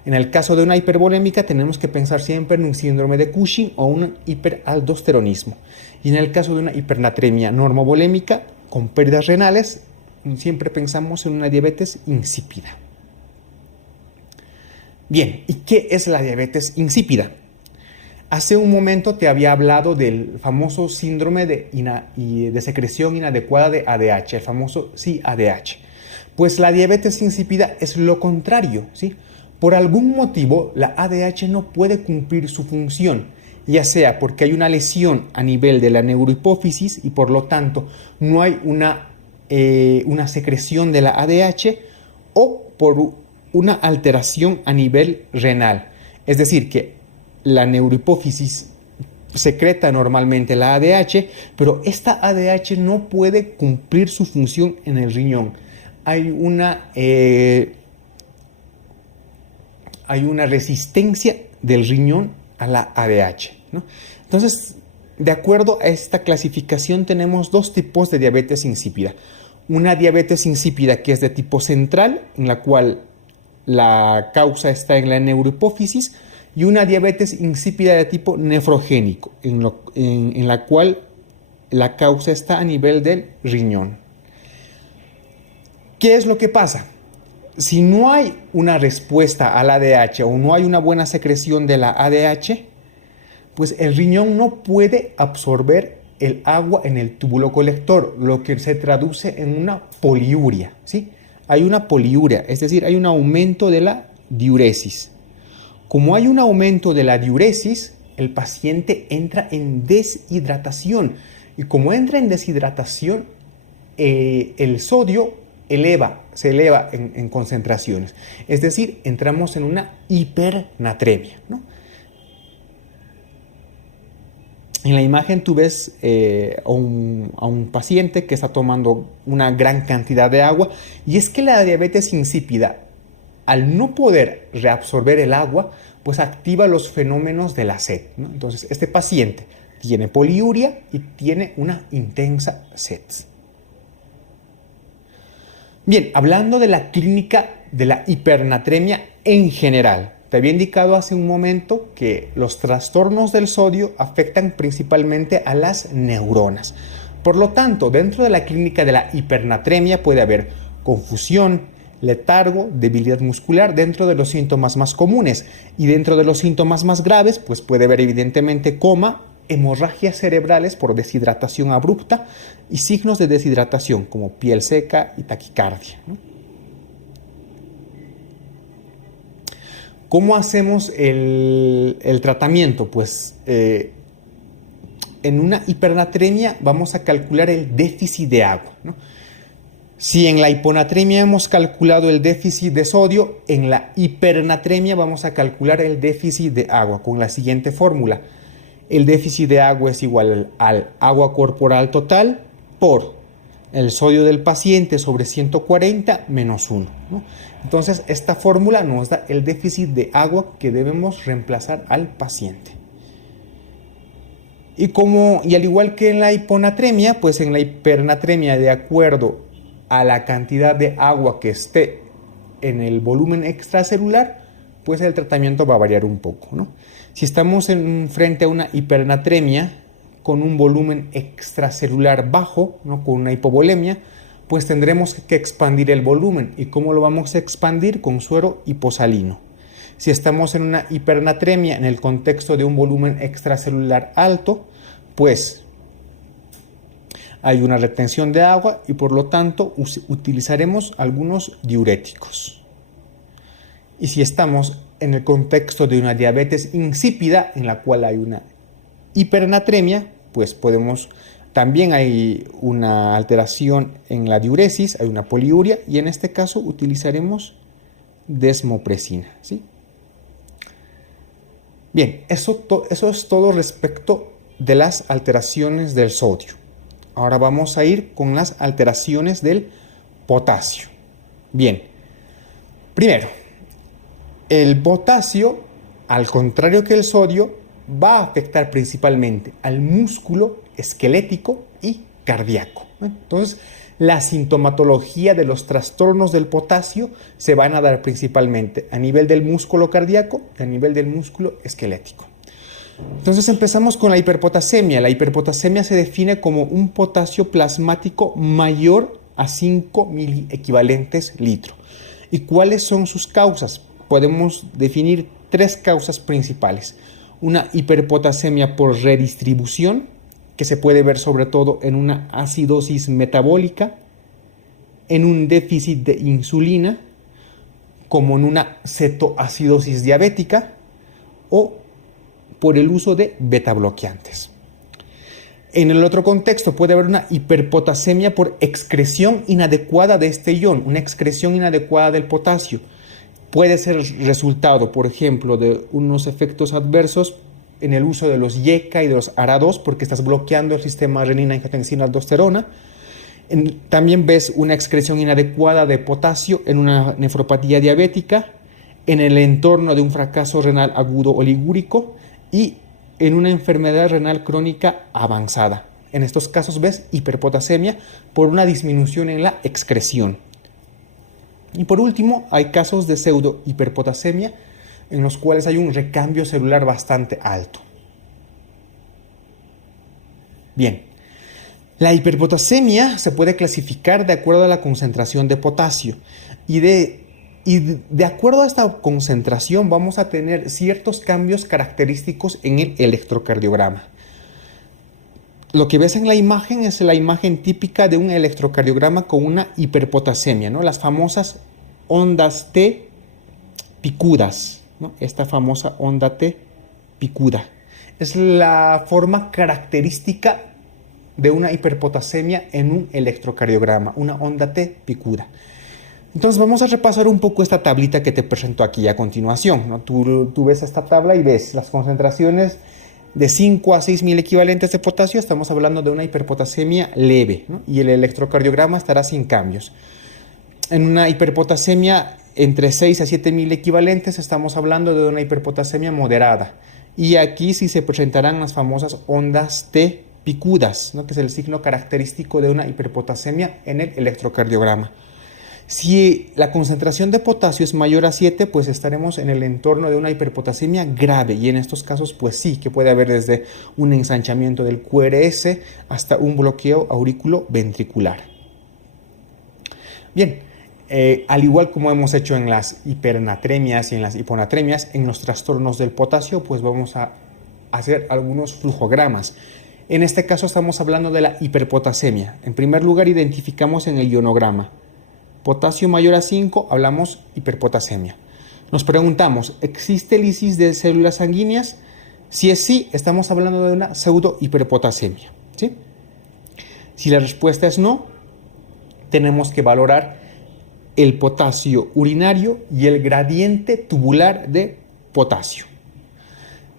En el caso de una hipervolémica, tenemos que pensar siempre en un síndrome de Cushing o un hiperaldosteronismo. Y en el caso de una hipernatremia normovolémica con pérdidas renales, siempre pensamos en una diabetes insípida. Bien, ¿y qué es la diabetes insípida? Hace un momento te había hablado del famoso síndrome de secreción inadecuada de ADH, el famoso CADH. Pues la diabetes insípida es lo contrario, ¿sí? Por algún motivo, la ADH no puede cumplir su función, ya sea porque hay una lesión a nivel de la neurohipófisis y por lo tanto no hay una secreción de la ADH, o por una alteración a nivel renal. Es decir, que la neurohipófisis secreta normalmente la ADH, pero esta ADH no puede cumplir su función en el riñón. Hay una resistencia del riñón a la ADH, ¿no? Entonces, de acuerdo a esta clasificación, tenemos dos tipos de diabetes insípida. Una diabetes insípida que es de tipo central, en la cual la causa está en la neurohipófisis, y una diabetes insípida de tipo nefrogénico, en la cual la causa está a nivel del riñón. ¿Qué es lo que pasa? Si no hay una respuesta al ADH o no hay una buena secreción de la ADH, pues el riñón no puede absorber el agua en el túbulo colector, lo que se traduce en una poliuria, ¿sí? Hay una poliuria, es decir, hay un aumento de la diuresis. Como hay un aumento de la diuresis, el paciente entra en deshidratación. Y como entra en deshidratación, el sodio se eleva en concentraciones. Es decir, entramos en una hipernatremia, ¿no? En la imagen tú ves a un paciente que está tomando una gran cantidad de agua, y es que la diabetes insípida, al no poder reabsorber el agua, pues activa los fenómenos de la sed, ¿no? Entonces este paciente tiene poliuria y tiene una intensa sed. Bien, hablando de la clínica de la hipernatremia en general, te había indicado hace un momento que los trastornos del sodio afectan principalmente a las neuronas. Por lo tanto, dentro de la clínica de la hipernatremia puede haber confusión, letargo, debilidad muscular dentro de los síntomas más comunes, y dentro de los síntomas más graves pues puede haber evidentemente coma, hemorragias cerebrales por deshidratación abrupta y signos de deshidratación como piel seca y taquicardia, ¿no? ¿Cómo hacemos el tratamiento? Pues en una hipernatremia vamos a calcular el déficit de agua, ¿no? Si en la hiponatremia hemos calculado el déficit de sodio, en la hipernatremia vamos a calcular el déficit de agua con la siguiente fórmula. El déficit de agua es igual al agua corporal total por el sodio del paciente sobre 140 menos 1, ¿no? Entonces esta fórmula nos da el déficit de agua que debemos reemplazar al paciente. Y al igual que en la hiponatremia, pues en la hipernatremia, de acuerdo a la cantidad de agua que esté en el volumen extracelular, pues el tratamiento va a variar un poco, ¿no? Si estamos frente a una hipernatremia con un volumen extracelular bajo, ¿no?, con una hipovolemia, pues tendremos que expandir el volumen. ¿Y cómo lo vamos a expandir? Con suero hiposalino. Si estamos en una hipernatremia en el contexto de un volumen extracelular alto, pues hay una retención de agua y por lo tanto utilizaremos algunos diuréticos. Y si estamos en el contexto de una diabetes insípida en la cual hay una hipernatremia, pues también hay una alteración en la diuresis, hay una poliuria, y en este caso utilizaremos desmopresina, ¿sí? Bien, eso es todo respecto de las alteraciones del sodio. Ahora vamos a ir con las alteraciones del potasio. Bien, primero, el potasio, al contrario que el sodio, va a afectar principalmente al músculo esquelético y cardíaco, ¿no? Entonces, la sintomatología de los trastornos del potasio se van a dar principalmente a nivel del músculo cardíaco y a nivel del músculo esquelético. Entonces empezamos con la hiperpotasemia. La hiperpotasemia se define como un potasio plasmático mayor a 5 miliequivalentes litro. ¿Y cuáles son sus causas? Podemos definir 3 causas principales. Una hiperpotasemia por redistribución, que se puede ver sobre todo en una acidosis metabólica, en un déficit de insulina, como en una cetoacidosis diabética, o por el uso de beta bloqueantes. En el otro contexto puede haber una hiperpotasemia por excreción inadecuada de este ion, una excreción inadecuada del potasio. Puede ser resultado, por ejemplo, de unos efectos adversos en el uso de los YECA y de los ARA2, porque estás bloqueando el sistema renina-angiotensina-aldosterona. También ves una excreción inadecuada de potasio en una nefropatía diabética, en el entorno de un fracaso renal agudo oligúrico y en una enfermedad renal crónica avanzada. En estos casos ves hiperpotasemia por una disminución en la excreción. Y por último, hay casos de pseudo-hiperpotasemia en los cuales hay un recambio celular bastante alto. Bien, la hiperpotasemia se puede clasificar de acuerdo a la concentración de potasio y de acuerdo a esta concentración vamos a tener ciertos cambios característicos en el electrocardiograma. Lo que ves en la imagen es la imagen típica de un electrocardiograma con una hiperpotasemia, ¿no? Las famosas ondas T picudas, ¿no? Esta famosa onda T picuda. Es la forma característica de una hiperpotasemia en un electrocardiograma, una onda T picuda. Entonces vamos a repasar un poco esta tablita que te presento aquí a continuación, ¿no? Tú ves esta tabla y ves las concentraciones de 5 a 6 mil equivalentes de potasio. Estamos hablando de una hiperpotasemia leve, ¿no? Y el electrocardiograma estará sin cambios. En una hiperpotasemia entre 6 a 7 mil equivalentes estamos hablando de una hiperpotasemia moderada. Y aquí sí se presentarán las famosas ondas T picudas, ¿no? Que es el signo característico de una hiperpotasemia en el electrocardiograma. Si la concentración de potasio es mayor a 7, pues estaremos en el entorno de una hiperpotasemia grave, y en estos casos pues sí, que puede haber desde un ensanchamiento del QRS hasta un bloqueo auriculoventricular. Bien, al igual como hemos hecho en las hipernatremias y en las hiponatremias, en los trastornos del potasio pues vamos a hacer algunos flujogramas. En este caso estamos hablando de la hiperpotasemia. En primer lugar identificamos en el ionograma potasio mayor a 5, hablamos hiperpotasemia. Nos preguntamos, ¿existe lisis de células sanguíneas? Si es sí, estamos hablando de una pseudo-hiperpotasemia, ¿sí? Si la respuesta es no, tenemos que valorar el potasio urinario y el gradiente tubular de potasio.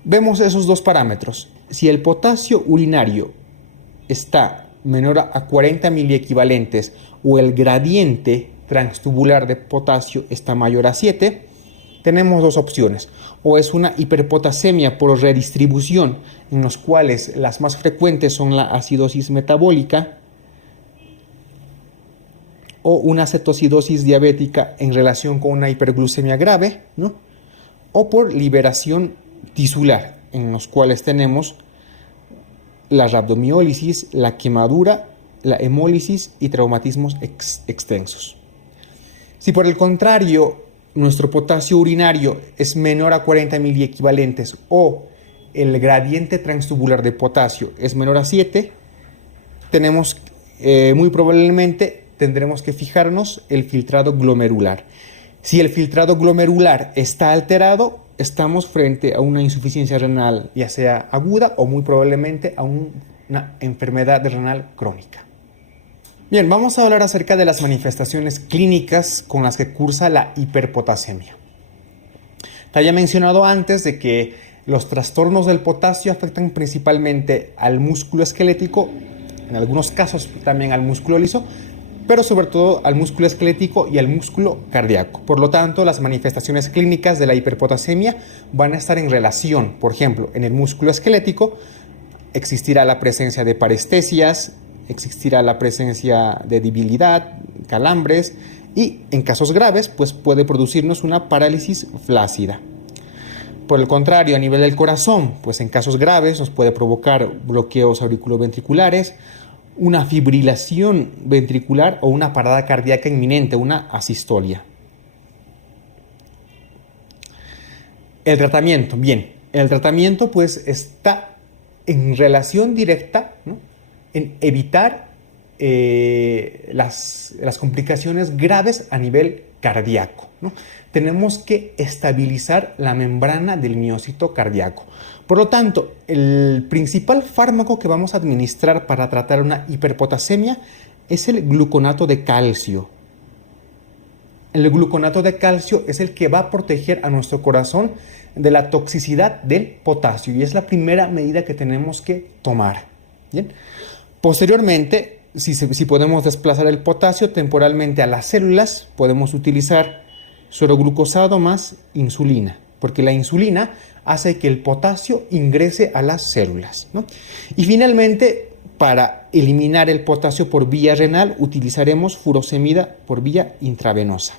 Vemos esos dos parámetros. Si el potasio urinario está menor a 40 miliequivalentes o el gradiente transtubular de potasio está mayor a 7, tenemos dos opciones. O es una hiperpotasemia por redistribución, en los cuales las más frecuentes son la acidosis metabólica, o una cetoacidosis diabética en relación con una hiperglucemia grave, ¿no? O por liberación tisular, en los cuales tenemos la rhabdomiólisis, la quemadura, la hemólisis y traumatismos extensos. Si por el contrario nuestro potasio urinario es menor a 40 miliequivalentes o el gradiente transtubular de potasio es menor a 7, tenemos muy probablemente tendremos que fijarnos el filtrado glomerular. Si el filtrado glomerular está alterado, estamos frente a una insuficiencia renal, ya sea aguda o muy probablemente a una enfermedad renal crónica. Bien, vamos a hablar acerca de las manifestaciones clínicas con las que cursa la hiperpotasemia. Te había mencionado antes de que los trastornos del potasio afectan principalmente al músculo esquelético, en algunos casos también al músculo liso, pero sobre todo al músculo esquelético y al músculo cardíaco. Por lo tanto, las manifestaciones clínicas de la hiperpotasemia van a estar en relación. Por ejemplo, en el músculo esquelético existirá la presencia de parestesias, existirá la presencia de debilidad, calambres, y en casos graves pues puede producirnos una parálisis flácida. Por el contrario, a nivel del corazón, pues en casos graves nos puede provocar bloqueos auriculoventriculares, una fibrilación ventricular o una parada cardíaca inminente, una asistolia. El tratamiento, bien, el tratamiento pues está en relación directa, ¿no?, en evitar las complicaciones graves a nivel cardíaco, ¿no? Tenemos que estabilizar la membrana del miocito cardíaco. Por lo tanto, el principal fármaco que vamos a administrar para tratar una hiperpotasemia es el gluconato de calcio. El gluconato de calcio es el que va a proteger a nuestro corazón de la toxicidad del potasio y es la primera medida que tenemos que tomar. ¿Bien? Posteriormente, si podemos desplazar el potasio temporalmente a las células, podemos utilizar sueroglucosado más insulina, porque la insulina hace que el potasio ingrese a las células, ¿no? Y finalmente, para eliminar el potasio por vía renal, utilizaremos furosemida por vía intravenosa.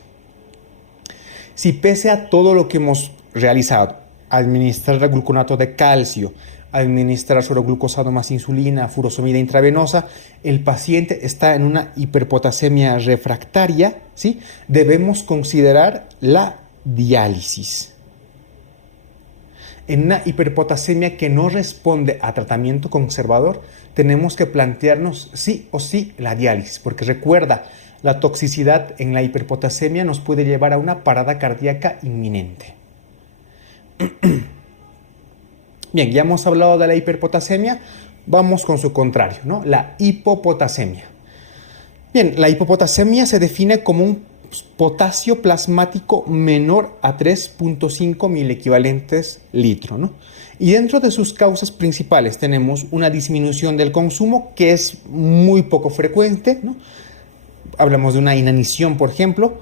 Si pese a todo lo que hemos realizado, administrar gluconato de calcio, administrar sueroglucosado más insulina, furosemida intravenosa, el paciente está en una hiperpotasemia refractaria, ¿sí? Debemos considerar la diálisis. En una hiperpotasemia que no responde a tratamiento conservador, tenemos que plantearnos sí o sí la diálisis, porque recuerda, la toxicidad en la hiperpotasemia nos puede llevar a una parada cardíaca inminente. Bien, ya hemos hablado de la hiperpotasemia, vamos con su contrario, ¿no? La hipopotasemia. Bien, la hipopotasemia se define como un potasio plasmático menor a 3.5 milequivalentes litro, ¿no? Y dentro de sus causas principales tenemos una disminución del consumo que es muy poco frecuente, ¿no? Hablamos de una inanición, por ejemplo,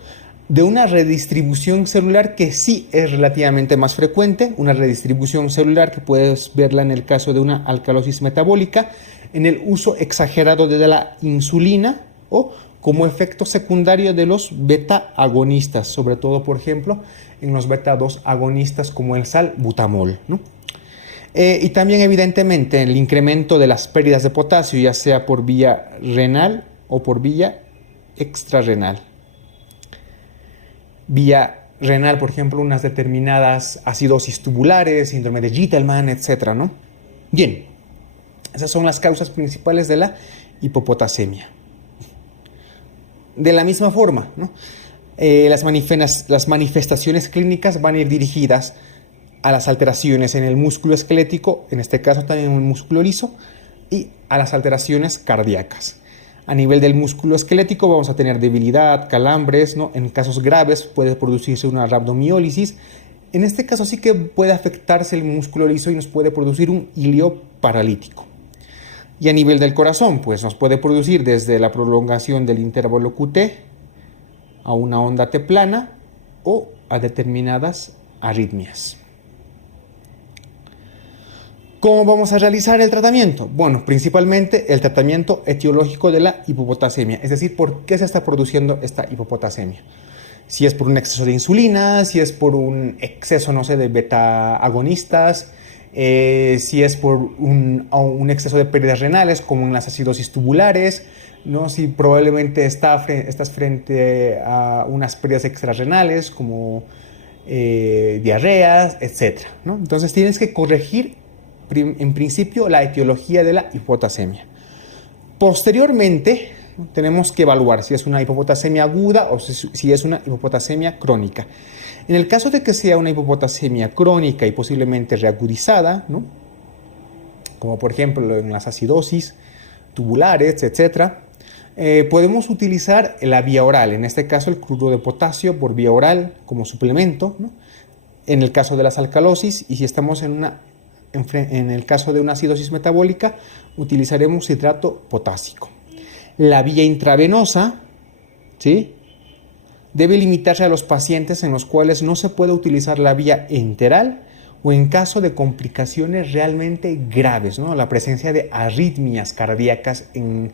de una redistribución celular que sí es relativamente más frecuente, una redistribución celular que puedes verla en el caso de una alcalosis metabólica, en el uso exagerado de la insulina o como efecto secundario de los beta agonistas, sobre todo, por ejemplo, en los beta 2 agonistas como el salbutamol, ¿no? Y también, evidentemente, el incremento de las pérdidas de potasio, ya sea por vía renal o por vía extrarrenal. Vía renal, por ejemplo, unas determinadas acidosis tubulares, síndrome de Gitelman, etc., ¿no? Bien, esas son las causas principales de la hipopotasemia. De la misma forma, ¿no? Las manifestaciones clínicas van a ir dirigidas a las alteraciones en el músculo esquelético, en este caso también en el músculo liso, y a las alteraciones cardíacas. A nivel del músculo esquelético vamos a tener debilidad, calambres, ¿no? En casos graves puede producirse una rhabdomiólisis. En este caso sí que puede afectarse el músculo liso y nos puede producir un ilio paralítico. Y a nivel del corazón, pues nos puede producir desde la prolongación del intervalo QT a una onda T plana o a determinadas arritmias. ¿Cómo vamos a realizar el tratamiento? Bueno, principalmente el tratamiento etiológico de la hipopotasemia, es decir, ¿por qué se está produciendo esta hipopotasemia? Si es por un exceso de insulina, si es por un exceso, no sé, de beta agonistas, si es por un exceso de pérdidas renales, como en las acidosis tubulares, ¿no? Si probablemente estás frente a unas pérdidas extrarrenales, como diarreas, etc., ¿no? Entonces tienes que corregir en principio la etiología de la hipopotasemia. Posteriormente tenemos que evaluar si es una hipopotasemia aguda o si es una hipopotasemia crónica. En el caso de que sea una hipopotasemia crónica y posiblemente reagudizada, ¿no? Como por ejemplo en las acidosis tubulares, etc., podemos utilizar la vía oral, en este caso el cloruro de potasio por vía oral como suplemento, ¿no? En el caso de las alcalosis, y si estamos en el caso de una acidosis metabólica, utilizaremos citrato potásico. La vía intravenosa, ¿sí?, debe limitarse a los pacientes en los cuales no se puede utilizar la vía enteral o en caso de complicaciones realmente graves, ¿no? La presencia de arritmias cardíacas en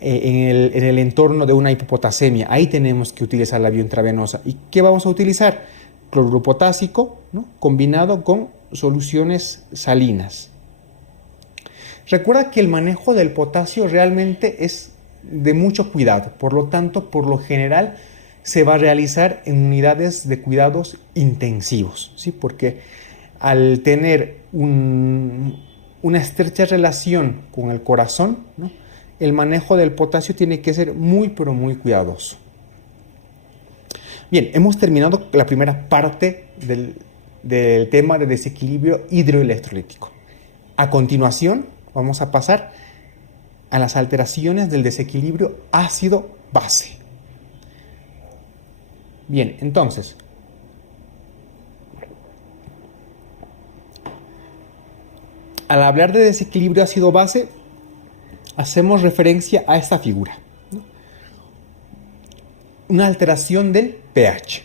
el entorno de una hipopotasemia. Ahí tenemos que utilizar la vía intravenosa. ¿Y qué vamos a utilizar? Cloruro potásico, ¿no?, combinado con soluciones salinas. Recuerda que el manejo del potasio realmente es de mucho cuidado, por lo tanto, por lo general, se va a realizar en unidades de cuidados intensivos, ¿sí? Porque al tener una estrecha relación con el corazón, ¿no?, el manejo del potasio tiene que ser muy, pero muy cuidadoso. Bien, hemos terminado la primera parte del tema de desequilibrio hidroelectrolítico. A continuación, vamos a pasar a las alteraciones del desequilibrio ácido-base. Bien, entonces, al hablar de desequilibrio ácido-base, hacemos referencia a esta figura, ¿no? Una alteración del pH.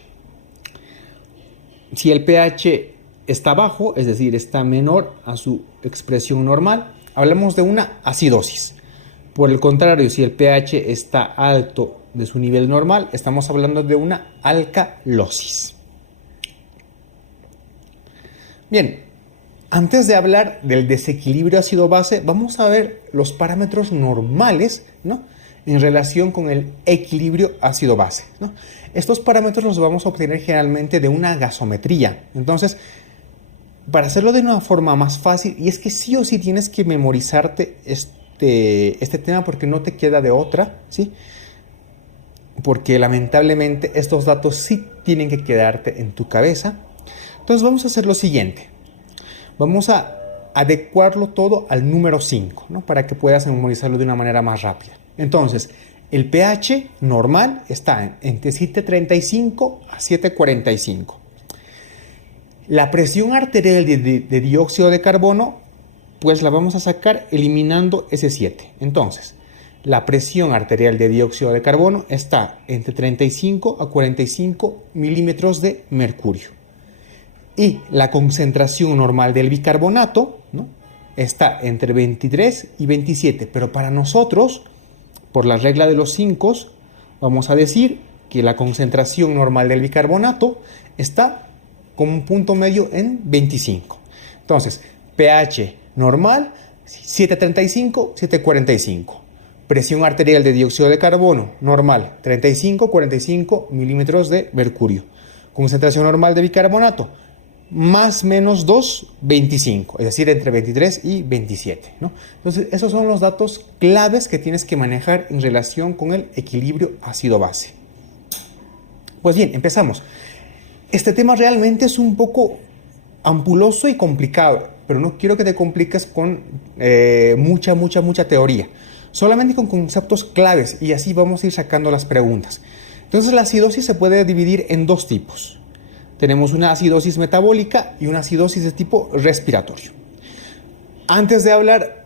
Si el pH está bajo, es decir, está menor a su expresión normal, hablamos de una acidosis. Por el contrario, si el pH está alto de su nivel normal, estamos hablando de una alcalosis. Bien, antes de hablar del desequilibrio ácido-base, vamos a ver los parámetros normales, ¿no?, en relación con el equilibrio ácido-base, ¿no? Estos parámetros los vamos a obtener generalmente de una gasometría. Entonces, para hacerlo de una forma más fácil, y es que sí o sí tienes que memorizarte este tema porque no te queda de otra, ¿sí? Porque lamentablemente estos datos sí tienen que quedarte en tu cabeza. Entonces vamos a hacer lo siguiente. Vamos a adecuarlo todo al número 5, ¿no?, para que puedas memorizarlo de una manera más rápida. Entonces, el pH normal está entre 7.35 a 7.45. La presión arterial de dióxido de carbono, pues la vamos a sacar eliminando ese 7. Entonces, la presión arterial de dióxido de carbono está entre 35 a 45 milímetros de mercurio. Y la concentración normal del bicarbonato, ¿no?, está entre 23 y 27. Pero para nosotros, por la regla de los 5, vamos a decir que la concentración normal del bicarbonato está con un punto medio en 25. Entonces, pH normal 7.35, 7.45. Presión arterial de dióxido de carbono normal 35, 45 milímetros de mercurio. Concentración normal de bicarbonato más menos 2, 25, es decir, entre 23 y 27, ¿no? Entonces, esos son los datos claves que tienes que manejar en relación con el equilibrio ácido-base. Pues bien, empezamos. Este tema realmente es un poco ampuloso y complicado, pero no quiero que te compliques con mucha teoría. Solamente con conceptos claves, y así vamos a ir sacando las preguntas. Entonces, la acidosis se puede dividir en dos tipos. Tenemos una acidosis metabólica y una acidosis de tipo respiratorio. Antes de hablar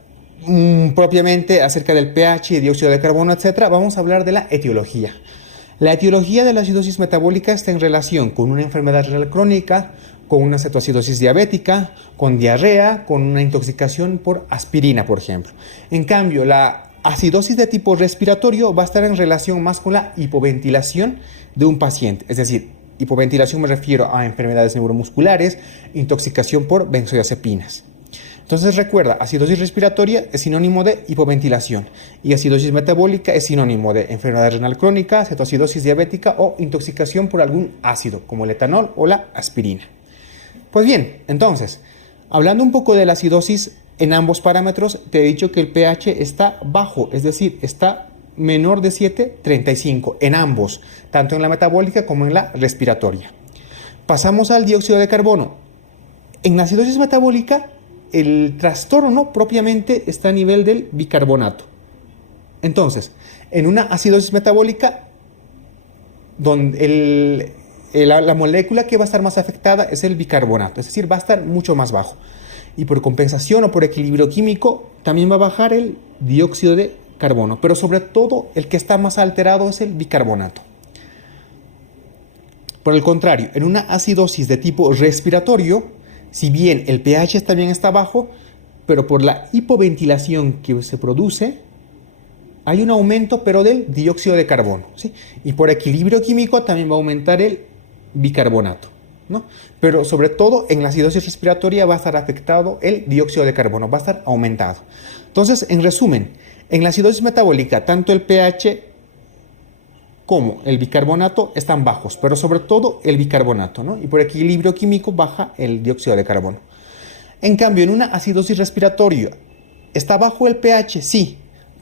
propiamente acerca del pH, dióxido de carbono, etc., vamos a hablar de la etiología. La etiología de la acidosis metabólica está en relación con una enfermedad renal crónica, con una cetoacidosis diabética, con diarrea, con una intoxicación por aspirina, por ejemplo. En cambio, la acidosis de tipo respiratorio va a estar en relación más con la hipoventilación de un paciente, es decir, hipoventilación me refiero a enfermedades neuromusculares, intoxicación por benzodiazepinas. Entonces recuerda, acidosis respiratoria es sinónimo de hipoventilación y acidosis metabólica es sinónimo de enfermedad renal crónica, cetoacidosis diabética o intoxicación por algún ácido como el etanol o la aspirina. Pues bien, entonces, hablando un poco de la acidosis en ambos parámetros, te he dicho que el pH está bajo, es decir, está menor de 7.35 en ambos, tanto en la metabólica como en la respiratoria. Pasamos al dióxido de carbono. En la acidosis metabólica, el trastorno propiamente está a nivel del bicarbonato. Entonces, en una acidosis metabólica, donde la molécula que va a estar más afectada es el bicarbonato, es decir, va a estar mucho más bajo. Y por compensación o por equilibrio químico, también va a bajar el dióxido de carbono, pero sobre todo el que está más alterado es el bicarbonato. Por el contrario, en una acidosis de tipo respiratorio, si bien el pH también está bajo, pero por la hipoventilación que se produce, hay un aumento pero del dióxido de carbono, ¿sí? Y por equilibrio químico también va a aumentar el bicarbonato, ¿no? Pero sobre todo en la acidosis respiratoria va a estar afectado el dióxido de carbono, va a estar aumentado. Entonces, en resumen, en la acidosis metabólica, tanto el pH como el bicarbonato están bajos, pero sobre todo el bicarbonato, ¿no? Y por equilibrio químico baja el dióxido de carbono. En cambio, en una acidosis respiratoria, ¿está bajo el pH? Sí,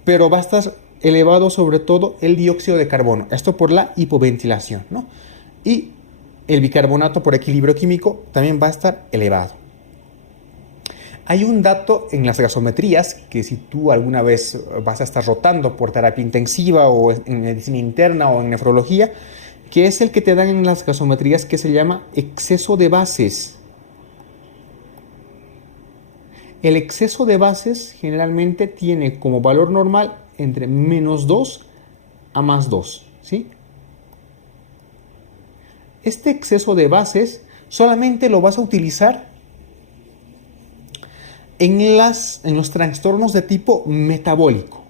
pero va a estar elevado sobre todo el dióxido de carbono, esto por la hipoventilación, ¿no? Y el bicarbonato por equilibrio químico también va a estar elevado. Hay un dato en las gasometrías que si tú alguna vez vas a estar rotando por terapia intensiva o en medicina interna o en nefrología, que es el que te dan en las gasometrías, que se llama exceso de bases. El exceso de bases generalmente tiene como valor normal entre -2 a +2, ¿sí? Este exceso de bases solamente lo vas a utilizar en los trastornos de tipo metabólico,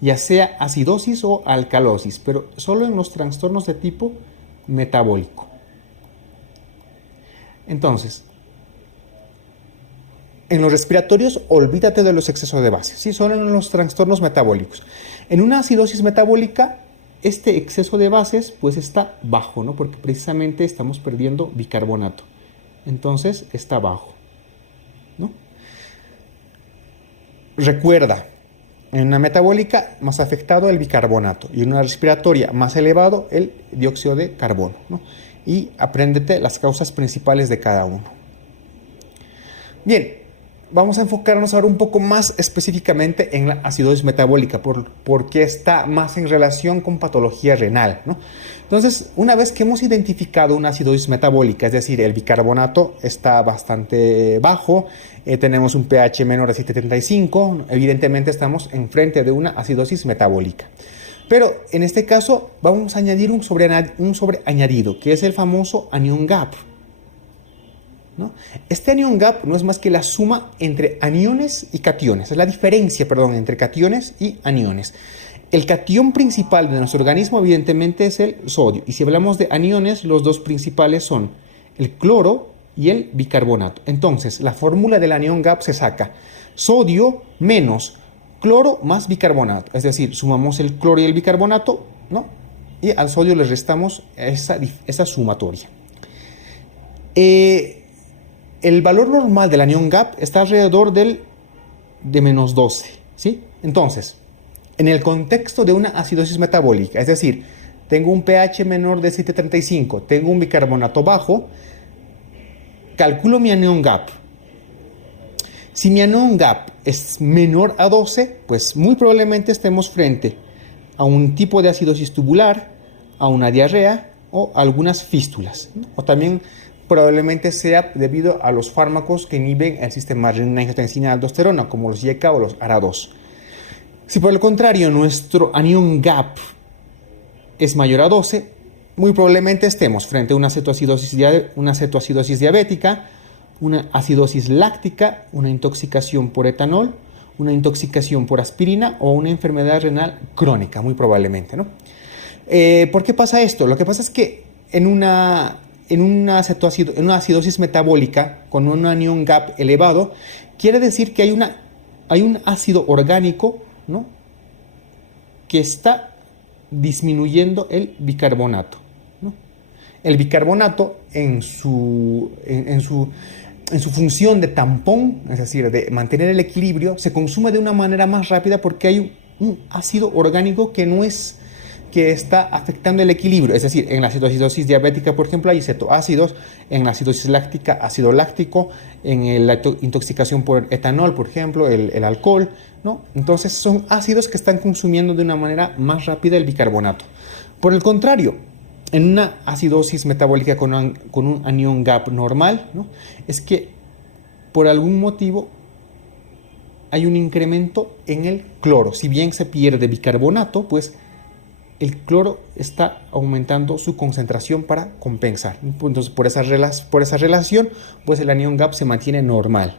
ya sea acidosis o alcalosis, pero solo en los trastornos de tipo metabólico. Entonces, en los respiratorios, olvídate de los excesos de bases, ¿sí? Solo en los trastornos metabólicos. En una acidosis metabólica, este exceso de bases pues está bajo, ¿no? Porque precisamente estamos perdiendo bicarbonato. Entonces está bajo, ¿no? Recuerda, en una metabólica más afectado el bicarbonato y en una respiratoria más elevado el dióxido de carbono, ¿no? Y apréndete las causas principales de cada uno. Bien, vamos a enfocarnos ahora un poco más específicamente en la acidosis metabólica, porque está más en relación con patología renal, ¿no? Entonces, una vez que hemos identificado una acidosis metabólica, es decir, el bicarbonato está bastante bajo, tenemos un pH menor de 7,75, evidentemente estamos enfrente de una acidosis metabólica. Pero en este caso vamos a añadir un sobreañadido, que es el famoso anion gap, ¿no? Este anion gap no es más que la suma entre aniones y cationes, es la diferencia, entre cationes y aniones. El catión principal de nuestro organismo evidentemente es el sodio, y si hablamos de aniones, los dos principales son el cloro y el bicarbonato. Entonces, la fórmula del anion gap se saca sodio menos cloro más bicarbonato, es decir, sumamos el cloro y el bicarbonato, ¿no? Y al sodio le restamos esa sumatoria. El valor normal del anion gap está alrededor de -12, ¿sí? Entonces, en el contexto de una acidosis metabólica, es decir, tengo un pH menor de 7,35, tengo un bicarbonato bajo, calculo mi anion gap. Si mi anion gap es menor a 12, pues muy probablemente estemos frente a un tipo de acidosis tubular, a una diarrea o algunas fístulas, ¿no? O también probablemente sea debido a los fármacos que inhiben el sistema renina-angiotensina-aldosterona, como los YECA o los ARA2. Si por el contrario nuestro anion gap es mayor a 12, muy probablemente estemos frente a una cetoacidosis diabética, una acidosis láctica, una intoxicación por etanol, una intoxicación por aspirina o una enfermedad renal crónica, muy probablemente, ¿no? ¿Por qué pasa esto? Lo que pasa es que en una acidosis metabólica con un anion gap elevado, quiere decir que hay un ácido orgánico, ¿no?, que está disminuyendo el bicarbonato, ¿no? El bicarbonato en su función de tampón, es decir, de mantener el equilibrio, se consume de una manera más rápida porque hay un ácido orgánico que está afectando el equilibrio. Es decir, en la cetoacidosis diabética, por ejemplo, hay cetoácidos, en la acidosis láctica, ácido láctico, en la intoxicación por etanol, por ejemplo, el alcohol, ¿no? Entonces son ácidos que están consumiendo de una manera más rápida el bicarbonato. Por el contrario, en una acidosis metabólica con un anion gap normal, ¿no?, es que por algún motivo hay un incremento en el cloro. Si bien se pierde bicarbonato, pues el cloro está aumentando su concentración para compensar. Entonces, por esa relación, pues el anion gap se mantiene normal.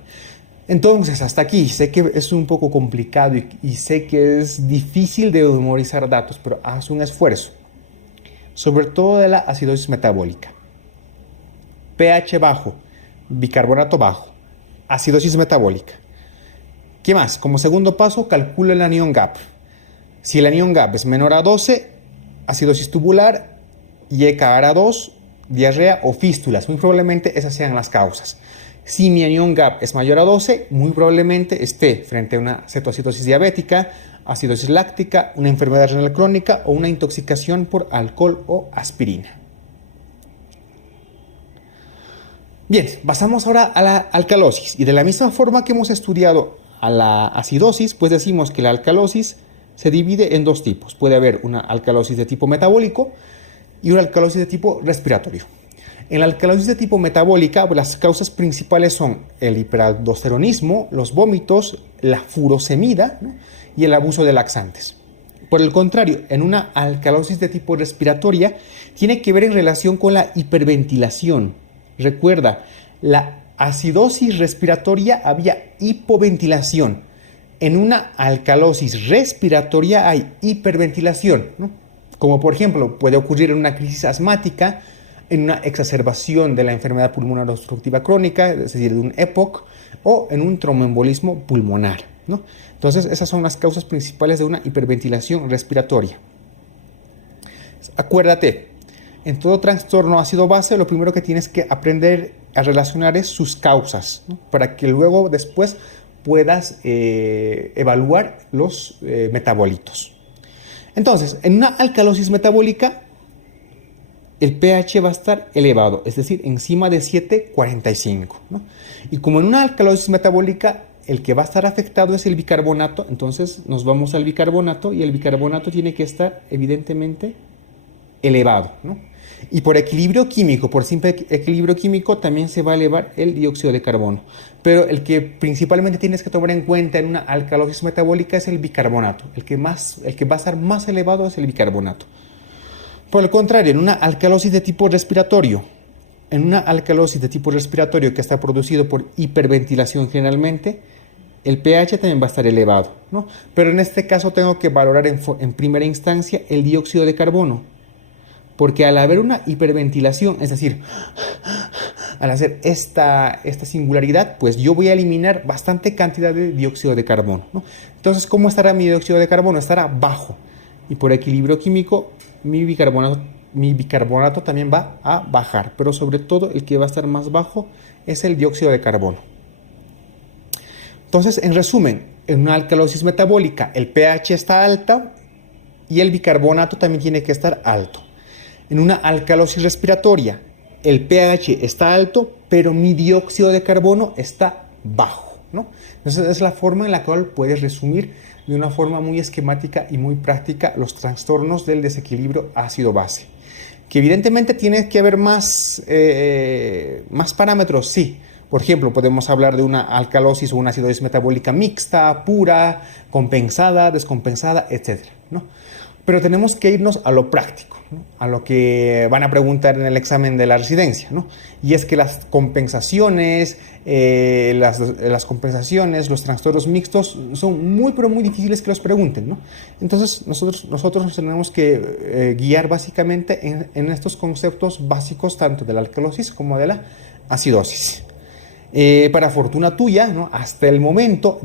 Entonces, hasta aquí, sé que es un poco complicado y sé que es difícil de memorizar datos, pero haz un esfuerzo, sobre todo de la acidosis metabólica. pH bajo, bicarbonato bajo, acidosis metabólica. ¿Qué más? Como segundo paso, calcula el anion gap. Si el anion gap es menor a 12, acidosis tubular, YECA ARA2, diarrea o fístulas. Muy probablemente esas sean las causas. Si mi anion gap es mayor a 12, muy probablemente esté frente a una cetoacidosis diabética, acidosis láctica, una enfermedad renal crónica o una intoxicación por alcohol o aspirina. Bien, pasamos ahora a la alcalosis. Y de la misma forma que hemos estudiado a la acidosis, pues decimos que la alcalosis se divide en dos tipos. Puede haber una alcalosis de tipo metabólico y una alcalosis de tipo respiratorio. En la alcalosis de tipo metabólica, las causas principales son el hiperaldosteronismo, los vómitos, la furosemida, ¿no?, y el abuso de laxantes. Por el contrario, en una alcalosis de tipo respiratoria, tiene que ver en relación con la hiperventilación. Recuerda, la acidosis respiratoria había hipoventilación. En una alcalosis respiratoria hay hiperventilación, ¿no? Como por ejemplo puede ocurrir en una crisis asmática, en una exacerbación de la enfermedad pulmonar obstructiva crónica, es decir, de un EPOC, o en un tromboembolismo pulmonar, ¿no? Entonces, esas son las causas principales de una hiperventilación respiratoria. Acuérdate, en todo trastorno ácido-base, lo primero que tienes que aprender a relacionar es sus causas, ¿no?, para que luego, después, puedas evaluar los metabolitos. Entonces, en una alcalosis metabólica, el pH va a estar elevado, es decir, encima de 7,45, ¿no? Y como en una alcalosis metabólica, el que va a estar afectado es el bicarbonato, entonces nos vamos al bicarbonato y el bicarbonato tiene que estar evidentemente elevado, ¿no? Y por equilibrio químico, por simple equilibrio químico, también se va a elevar el dióxido de carbono. Pero el que principalmente tienes que tomar en cuenta en una alcalosis metabólica es el bicarbonato. El que va a estar más elevado es el bicarbonato. Por el contrario, en una alcalosis de tipo respiratorio, que está producido por hiperventilación generalmente, el pH también va a estar elevado, ¿no? Pero en este caso tengo que valorar en primera instancia el dióxido de carbono, porque al haber una hiperventilación, es decir, al hacer esta singularidad, pues yo voy a eliminar bastante cantidad de dióxido de carbono, ¿no? Entonces, ¿cómo estará mi dióxido de carbono? Estará bajo. Y por equilibrio químico, mi bicarbonato también va a bajar. Pero sobre todo, el que va a estar más bajo es el dióxido de carbono. Entonces, en resumen, en una alcalosis metabólica, el pH está alto y el bicarbonato también tiene que estar alto. En una alcalosis respiratoria, el pH está alto, pero mi dióxido de carbono está bajo, ¿no? Entonces, es la forma en la cual puedes resumir de una forma muy esquemática y muy práctica los trastornos del desequilibrio ácido-base. Que evidentemente tiene que haber más parámetros, sí. Por ejemplo, podemos hablar de una alcalosis o una acidosis metabólica mixta, pura, compensada, descompensada, etc., ¿no? Pero tenemos que irnos a lo práctico, ¿no?, a lo que van a preguntar en el examen de la residencia, ¿no? Y es que las compensaciones, los trastornos mixtos son muy, pero muy difíciles que los pregunten, ¿no? Entonces, nosotros nos tenemos que guiar básicamente en estos conceptos básicos tanto de la alcalosis como de la acidosis. Para fortuna tuya, ¿no?, hasta el momento,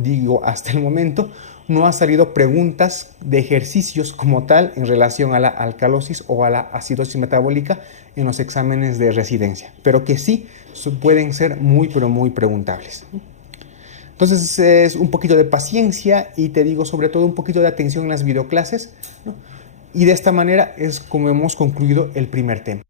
no han salido preguntas de ejercicios como tal en relación a la alcalosis o a la acidosis metabólica en los exámenes de residencia, pero que sí pueden ser muy, pero muy preguntables. Entonces es un poquito de paciencia y te digo sobre todo un poquito de atención en las videoclases, ¿no? Y de esta manera es como hemos concluido el primer tema.